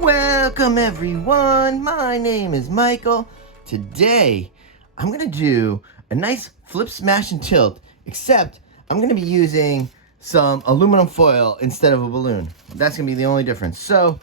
Welcome everyone, my name is Michael. Today I'm going to do a nice flip, smash, and tilt, except I'm going to be using some aluminum foil instead of a balloon. That's going to be the only difference. So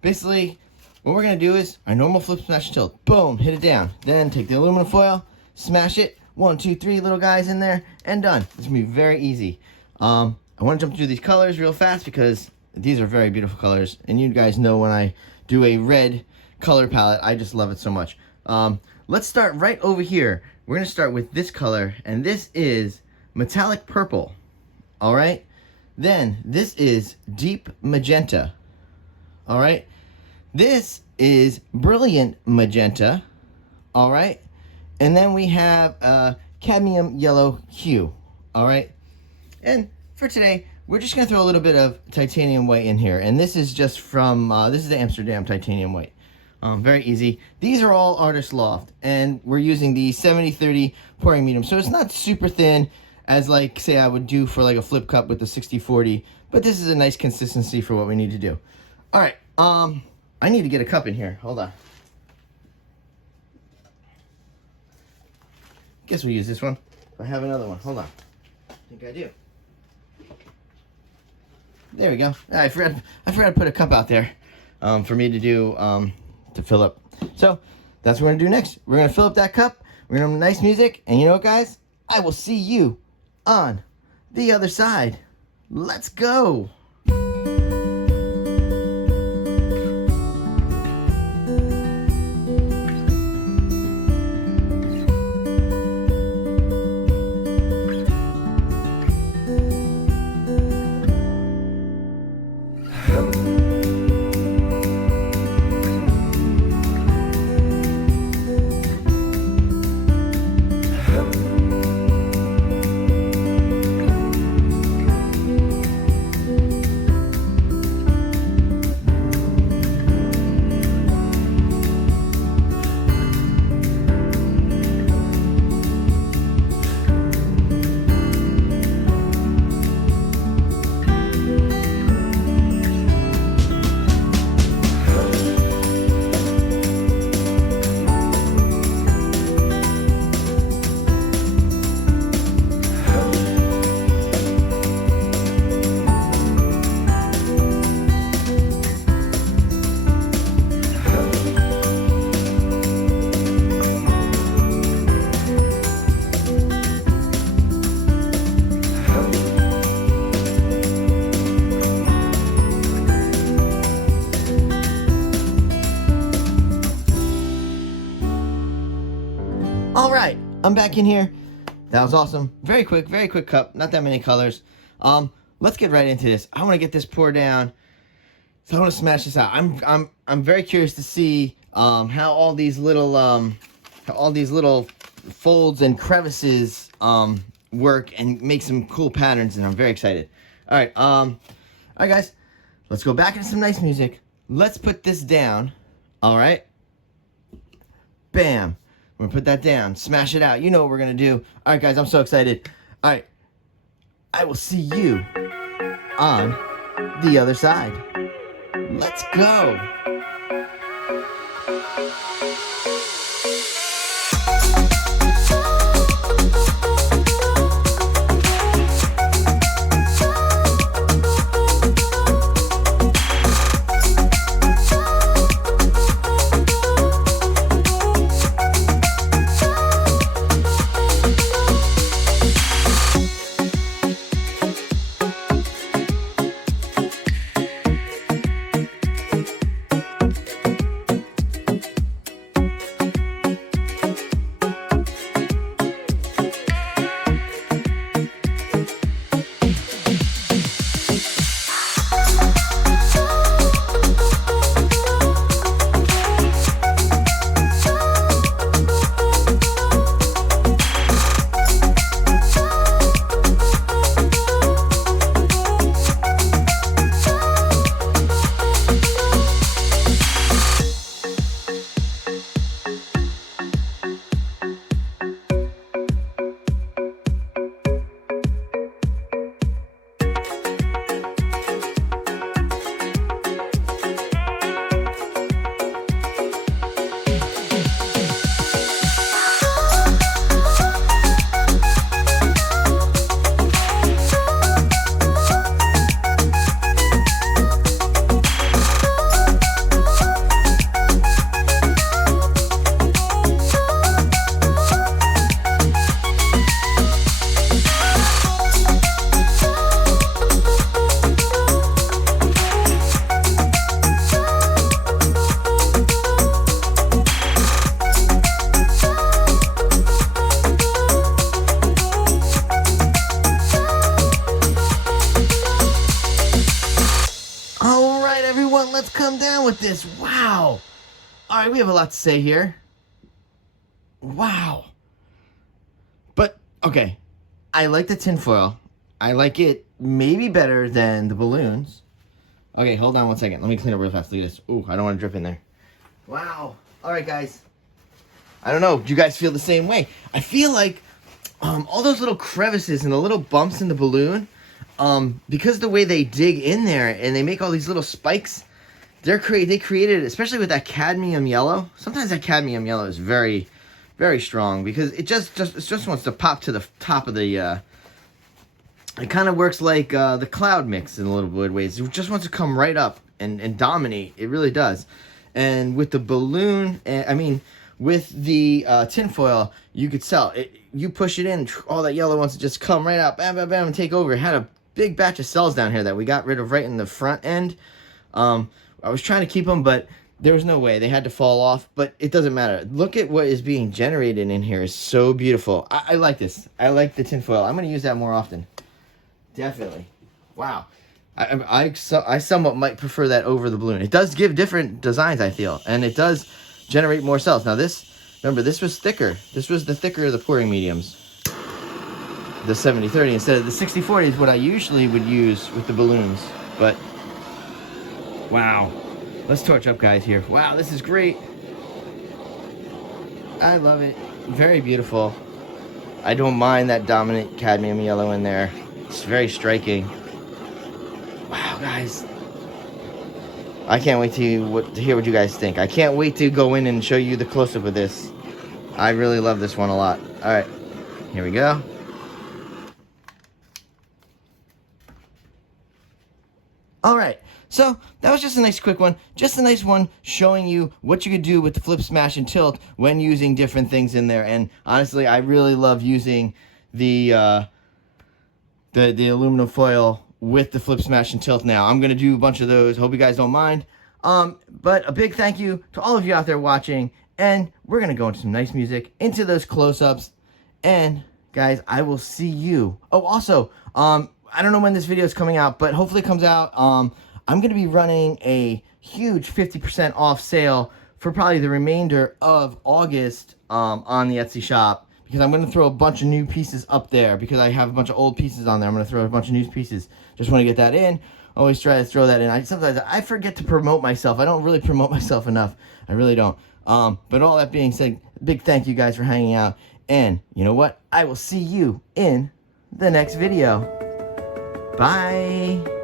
basically what we're going to do is our normal flip, smash, and tilt. Boom, hit it down. Then take the aluminum foil, smash it, 1, 2, 3 little guys in there, and done. It's going to be very easy. I want to jump through these colors real fast because these are very beautiful colors, and you guys know when I do a red color palette, I just love it so much. Let's start right over here. We're going to start with this color, and this is metallic purple. All right? Then this is deep magenta. All right? This is brilliant magenta. All right? And then we have cadmium yellow hue. All right? And for today, we're just going to throw a little bit of titanium white in here. And this is just from, this is the Amsterdam titanium white. Very easy. These are all Artist Loft. And we're using the 70-30 pouring medium. So it's not super thin as like, say, I would do for like a flip cup with the 60-40. But this is a nice consistency for what we need to do. All right. I need to get a cup in here. Hold on. Guess we'll use this one. If I have another one. Hold on. I think I do. There we go. I forgot to put a cup out there for me to do to fill up. So that's what we're gonna do next. We're gonna fill up that cup. We're gonna have nice music, and you know what, guys? I will see you on the other side. Let's go. All right, I'm back in here. That was awesome. Very quick cup. Not that many colors. Let's get right into this. I want to get this pour down. So I want to smash this out. I'm very curious to see how all these little folds and crevices work and make some cool patterns, and I'm very excited. All right, guys, let's go back into some nice music. Let's put this down. All right, bam. We're gonna put that down, smash it out. You know what we're gonna do. All right, guys, I'm so excited. All right, I will see you on the other side. Let's go. with this. Wow. All right, we have a lot to say here. Wow. But, okay. I like the tinfoil. I like it maybe better than the balloons. Okay, hold on 1 second. Let me clean up real fast. Look at this. Ooh, I don't want to drip in there. Wow. All right, guys. I don't know. Do you guys feel the same way? I feel like all those little crevices and the little bumps in the balloon, because of the way they dig in there and they make all these little spikes, they created, especially with that cadmium yellow. Sometimes that cadmium yellow is very, very strong because it just wants to pop to the top of the. It kind of works like the cloud mix in a little bit ways. It just wants to come right up and dominate. It really does. And with the balloon, with the tinfoil, you could tell it. You push it in, all that yellow wants to just come right out, bam, bam, bam, and take over. It had a big batch of cells down here that we got rid of right in the front end. I was trying to keep them, but there was no way. They had to fall off, but it doesn't matter. Look at what is being generated in here. It's so beautiful. I like this. I like the tinfoil. I'm going to use that more often. Definitely. Wow. I somewhat might prefer that over the balloon. It does give different designs, I feel, and it does generate more cells. Now remember, this was thicker. This was the thicker of the pouring mediums. The 70-30 instead of the 60-40 is what I usually would use with the balloons. But, wow. Let's torch up, guys, here. Wow, this is great. I love it. Very beautiful. I don't mind that dominant cadmium yellow in there. It's very striking. Wow, guys. I can't wait to hear what you guys think. I can't wait to go in and show you the close-up of this. I really love this one a lot. All right, here we go. All right, so that was just a nice quick one. Just a nice one showing you what you could do with the flip, smash, and tilt when using different things in there. And honestly, I really love using the aluminum foil with the flip, smash, and tilt now. I'm going to do a bunch of those. Hope you guys don't mind. But a big thank you to all of you out there watching. And we're going to go into some nice music, into those close-ups. And, guys, I will see you. Oh, also, I don't know when this video is coming out, but hopefully it comes out. I'm going to be running a huge 50% off sale for probably the remainder of August on the Etsy shop. Because I'm going to throw a bunch of new pieces up there. Because I have a bunch of old pieces on there. I'm going to throw a bunch of new pieces. Just want to get that in. Always try to throw that in. Sometimes I forget to promote myself. I don't really promote myself enough. I really don't. But all that being said, big thank you guys for hanging out. And you know what? I will see you in the next video. Bye.